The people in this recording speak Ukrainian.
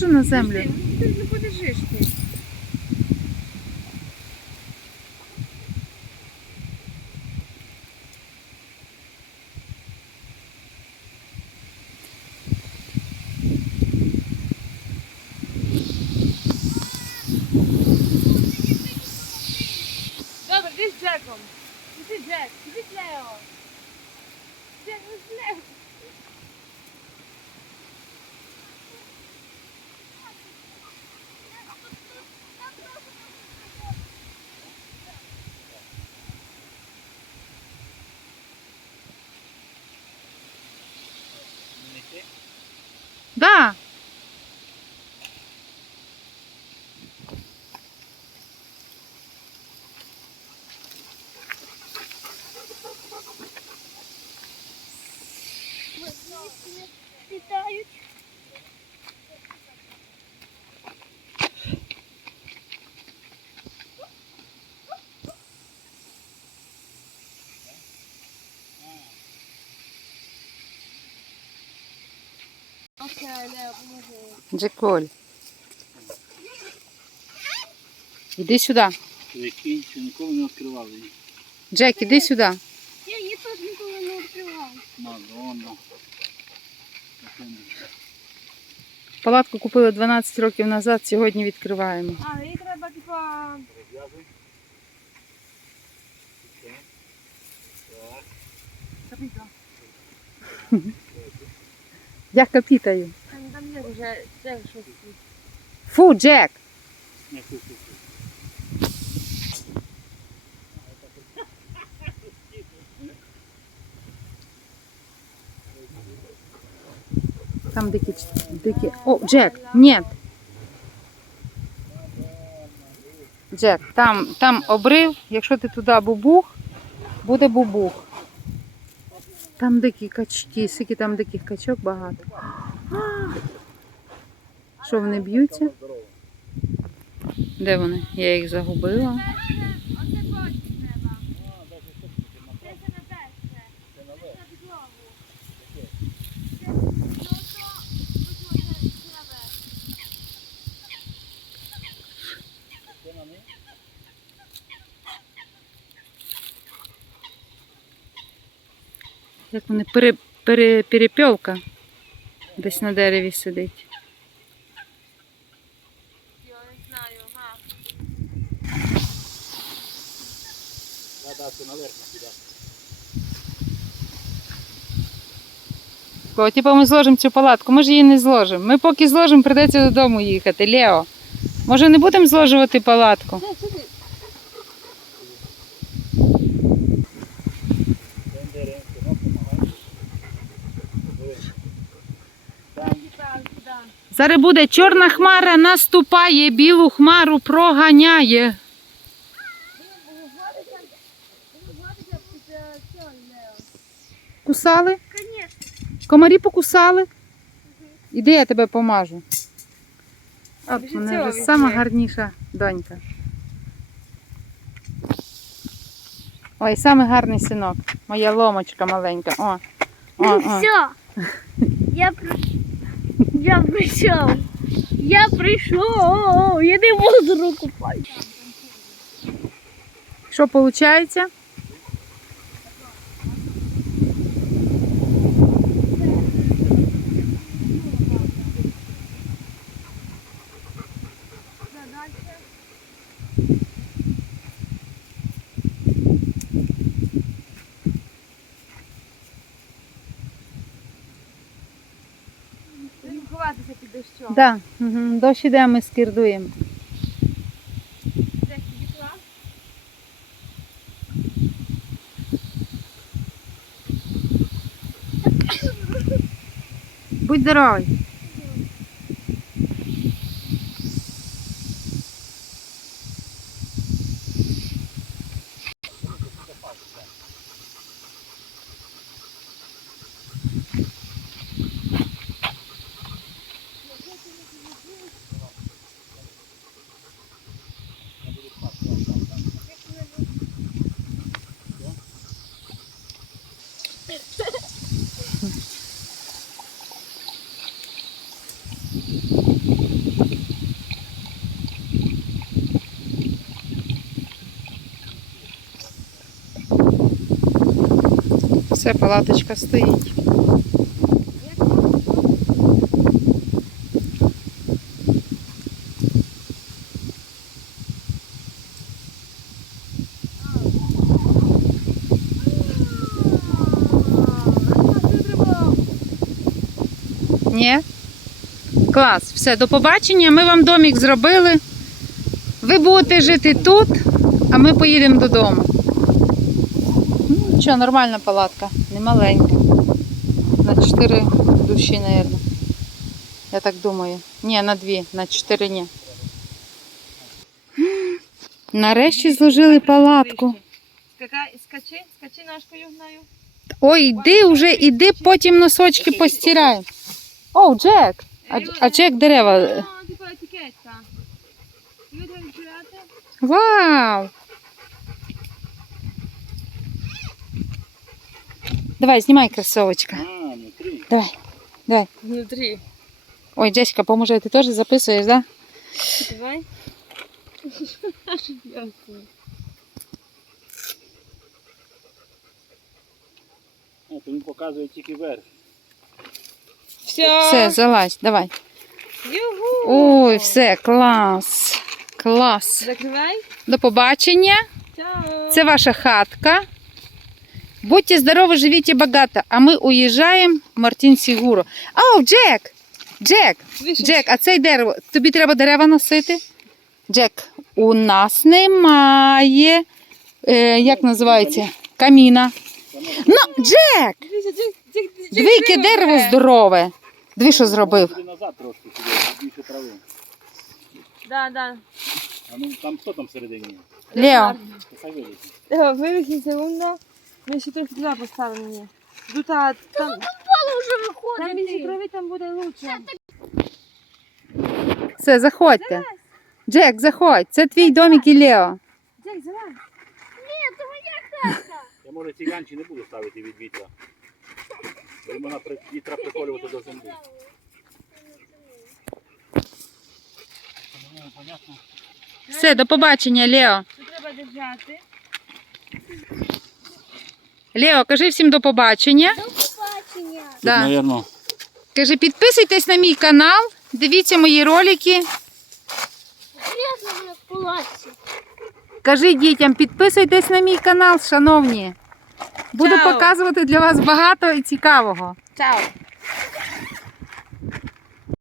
теж на землю. Ти, не подержиш ти. Добре, з Джеком. Іди, Джек, іди Лео. Джек, ну Лео. Да. Літають. Окей, Лео, поможи. Джеколь. Іди сюди. Прикинь, що ніколи не відкривали її. Джек, іди сюди. Я її теж ніколи не відкривала. Мадонна. Палатку купили 12 років назад, сьогодні відкриваємо. А, їй треба, типа. Я капітаю. Там, є вже, це щось. Фу, Джек! Там дикі, ч- дикі. О, Джек, ні. Джек, там, там обрив, якщо ти туди бубух, буде бубух. Там дикі качки, скільки там диких качок багато. Що вони б'ються? Де вони? Я їх загубила. Оце бочки треба. Це це не перше. Це на підлогу. Це, ну, то, ось оце, це наверх. Як вони пере, пере, перепьовка десь на дереві сидить. Я не знаю, ага. Треба це наверх накидати. Бо типу ми зложимо цю палатку, ми ж її не зложимо. Ми поки зложимо, прийдеться додому їхати. Лео. Може не будемо зложувати палатку? Сюди. Там дерево, воно допомагає. Там, типа, сюди. Зараз буде чорна хмара наступає, білу хмару проганяє. Кусали? Комарі покусали? Іди, я тебе помажу. От вона вже сама гарніша донька. Ой, самий гарний синок. Моя ломочка маленька. О, о, Ну о. все. Я, я прийшов. Я прийшов. Я не можу руку пальцем. Що виходить? Ховатися під дощом. Так, угу. дощ іде, ми пішла. Будь здоровий. Все, палаточка стоїть. Ні? Клас, все, до побачення. Ми вам домик зробили. Ви будете жити тут, а ми поїдемо додому. Ну, Нічого, нормальна палатка, не маленька. На 4 душі, мабуть. Я так думаю. Ні, на 2, на 4 ні. Нарешті зложили палатку. Скачи, скачи ножкою гнаю. Ой, іди вже, іди, потім носочки постираємо. О, Джек! А, а Джек дерева. Типу етикетка. Люди відкривати. Вау! Давай, знімай кросовочка. А, внутрі. Давай, давай. Внутрі. Ой, Джеська, поможе, ти теж записуєш, да? Давай. А, то він показує тільки верх. Все. Все, залазь, давай. Югу. Ой, все, клас. Клас. Закривай. До побачення. Чао. Це ваша хатка. Будьте здорові, живіть і багато. А ми уїжджаємо в Мартін Сігуро. О, Джек! Джек! Джек, а цей дерево. Тобі треба дерева носити? Джек, у нас немає. Е, як називається? Каміна. Ну, Джек! Яке дерево здорове. Диви, що зробив. Назад трошки більше трави. Да, да. А ну там хто там всередині? Лео, вилізь. Секунду. Ми ще трохи туди поставимо. Ні. Тут, а, там, Полу вже там більше виходить. трави, там буде лучше. все, заходьте. Джек, заходь. Це твій домик і Лео. Джек, залазь. Ні, то моя хата. Я може ці ганчі не буду ставити від вітра. Бо вона при- вітра приколювати до землі. Все, до побачення, Лео. Тут треба держати. Лео, кажи всім до побачення. До побачення. Да. Наверно. Кажи, підписуйтесь на мій канал, дивіться мої ролики. Серйозно, в палаці. Кажи дітям, підписуйтесь на мій канал, шановні. Буду Чао. показувати для вас багато і цікавого. Чао.